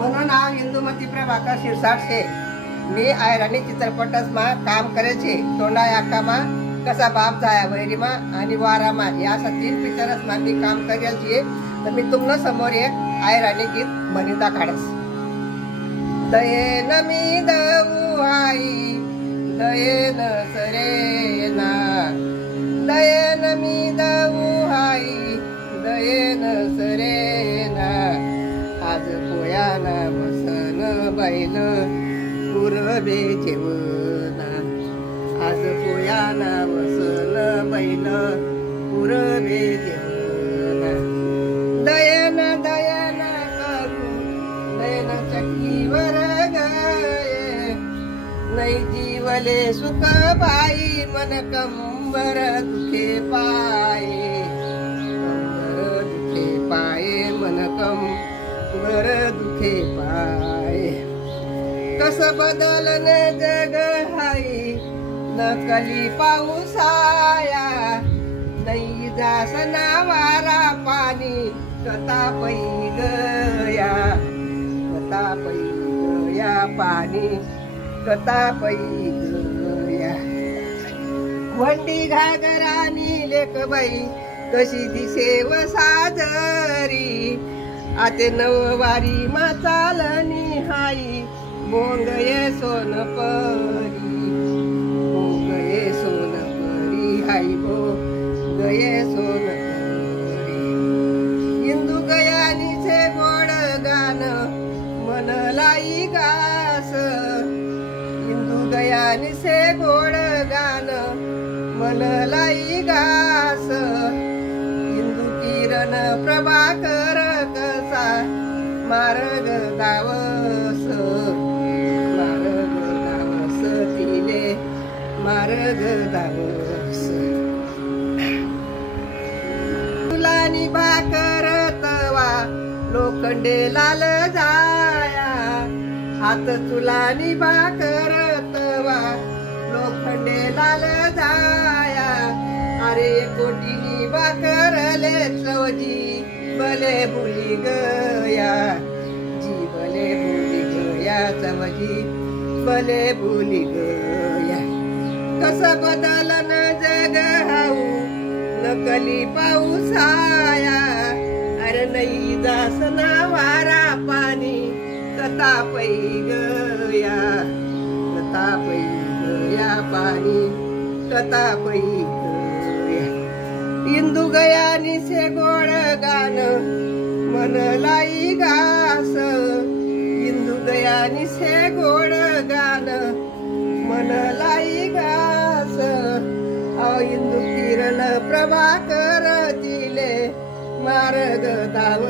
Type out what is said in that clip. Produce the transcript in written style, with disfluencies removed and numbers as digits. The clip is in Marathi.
म्हणून नाव इंदुमती प्रभाकर शिरसाट छे। मी आयरानी चित्रपटमा काम करे छे। तोंडा याकामा, कसा बाप जाया वैरीमा आणि वारामा या 3 पिक्चर्समा मी काम करेल छे। तर मी तुमना समोर एक आयरानी गीत बनिता काढस। दयेन मी दऊ आई दयेन सरेना, दयेन मी दऊ आई दयेन सरेना, आज पोयाना बसन बैल पुरबे जेवना, आज पोयाना बसन बैल पुरबे जेवना, दयेन दयेन करू दयेन चक्कीवर गये, नै जीवले सुख बाई मन कंबर दुखे पाये, कंबर दुखे पाये मन कंबर दुखे पाये, कस बदलन जग हाई नकली पाऊसाया, नाही जासना वारा पाणी कथा पै गया, कथा पै गया पाणी कथा पै गया, वंडी घागरानी लेकबाई कशी दिसेव साजरी, आते नववारी मा चालनी हाई मोंगये सोन परी, मोंगये सोन परी हाई मोंगये सोन परी, इंदू गयानी छे गोड गान मन लाई गास, इंदू गयानी छे गोड गान मन लाई गास, इंदू किरण प्रभाकर कसा मार्ग गावस, मार्ग गावस तिले मार्ग गावस, तुलानी भाकर तवा लोखंडे लाल जाया, हात तुलानी भाकर तवा लोखंडे लाल जाया, अरे कोटीनी भाकर ले चवजी भले भुली गया, जी भले भुली गया चवजी भले भुली गया, कस बदलन जग हाऊ नकली पाऊसाया, अरे नाही जासना वारा पाणी कथा पै गया, कथा पै गया पाणी कथा पै गया, इंदू गयानी से गोड गान मन लाई गास, इंदू गयानी से गोड गान मन लाई गास, इंदू किरण प्रभाकर तिले मार्ग दाव